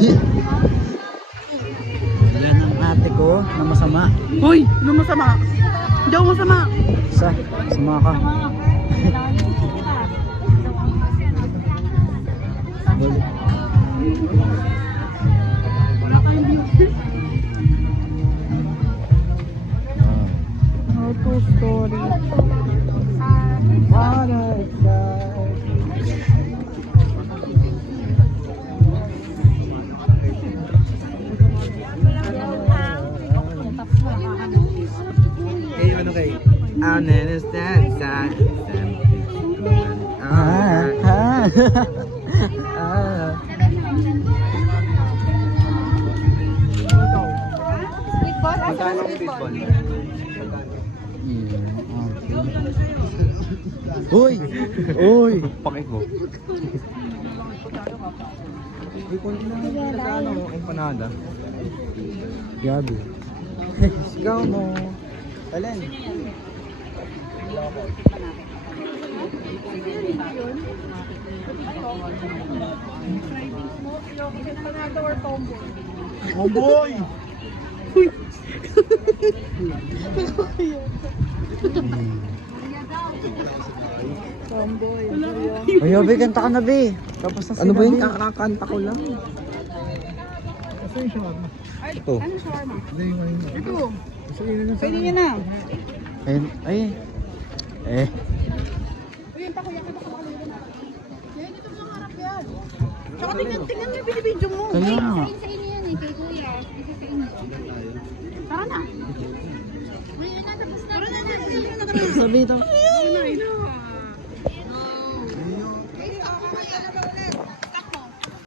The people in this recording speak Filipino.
Wala ng ate ko na masama. Hoy, ano masama? Hindi ako masama. Sa, masama ka. Balik. Auto story. What a sight. Kayo ano kayo? I'll never stand aside. Magkano ang baseball? Uy! Uy! Pakit mo. Konti lang nagkano empanada. Gabi. Sigaw mo. Alin? Tomboy! Tomboy. Uy, Obi, kanta ka na, Bi. Tapos na Ano ba yun? sinabi. Kakakanta ko lang. Ito. Ano shawarma? Ito. Pwede nyo na. Ayun, ay. Eh. Uy, yung takoyaki baka makalimutan na. Yan, ito sa harap yan. Tsaka tingnan mo yung binibidyo mo. Kaya nga. Sa inyo yan eh, kay Kuya. Isa sa inyo. Tara na. Uy, yun na, tapos na. Tara na. Sabi ito.